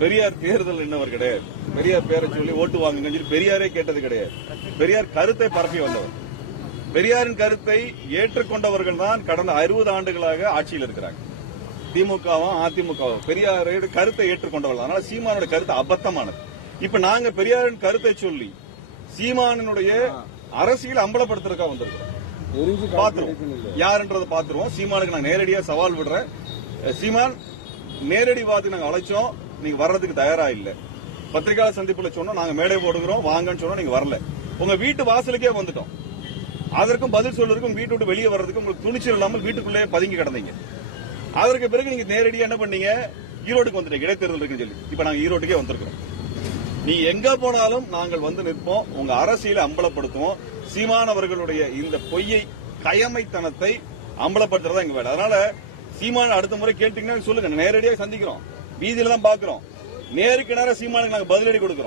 பெரியார் தேர்தல் என்னவர் கிடையாது. பெரியார் பேரை சொல்லி ஓட்டு வாங்குங்கன்னு சொல்லி பெரியாரே கேட்டது கிடையாது. பெரியார் கருத்தை பரப்பி வந்தவர். பெரியாரின் கருத்தை ஏற்றுக்கொண்டவர்கள் தான் கடந்த 60 ஆண்டுகளாக ஆட்சியில் இருக்கிறாங்க. திமுகவும் அதிமுகவும் பெரியாரோட கருத்தை ஏற்றுக்கொண்டவர்கள். அதனால சீமானோட கருத்து அபத்தமானது. இப்ப நாங்க பெரியாரின் கருத்தை சொல்லி சீமானுடைய அரசியல் அம்பலப்படுத்துறதுக்காக வந்திருக்கோம். பாத்துருவோம் யாருன்றதை பாத்துருவோம். சீமானுக்கு நான் நேரடியா சவால் விடுறேன். சீமான் நேரடி வாதத்துக்கு நாங்க அழைச்சோம், நீங்க வர்றதுக்கு தயாரா இல்ல. பத்திரிகையாளர் சந்திப்புல சொன்னோம், நாங்க மேடை போடுகிறோம் வாங்கன்னு சொன்னோம், நீங்க வரல. உங்க வீட்டு வாசலுக்கே வந்துட்டோம். அதற்கும் பதில் சொல்றதுக்கும் வீட்டு விட்டு வெளியே வர்றதுக்கும் உங்களுக்கு துணிச்சல் இல்லாமல் வீட்டுக்குள்ளே பதுங்கி கிடந்தீங்க. அதற்கு பிறகு நீங்க நேரடியா என்ன பண்ணீங்க, ஈரோட்டுக்கு வந்துட்டீங்க. இடைத்தேர்தல் இருக்குன்னு சொல்லி இப்ப நாங்க ஈரோட்டுக்கே வந்திருக்கிறோம். நீ எங்க போனாலும் நாங்கள் வந்து நிற்போம், உங்க அரசியலை அம்பலப்படுத்துவோம். சீமான் அவர்களுடைய இந்த பொய்யை கயமைத்தனத்தை அம்பலப்படுத்துறதா எங்க வேலை. அதனால சீமான அடுத்த முறை கேட்டீங்கன்னா சொல்லுங்க, நேரடியாக சந்திக்கிறோம், வீதியில தான் பாக்குறோம், நேருக்கு நேரம் சீமானுக்கு நாங்க பதிலடி கொடுக்கிறோம்.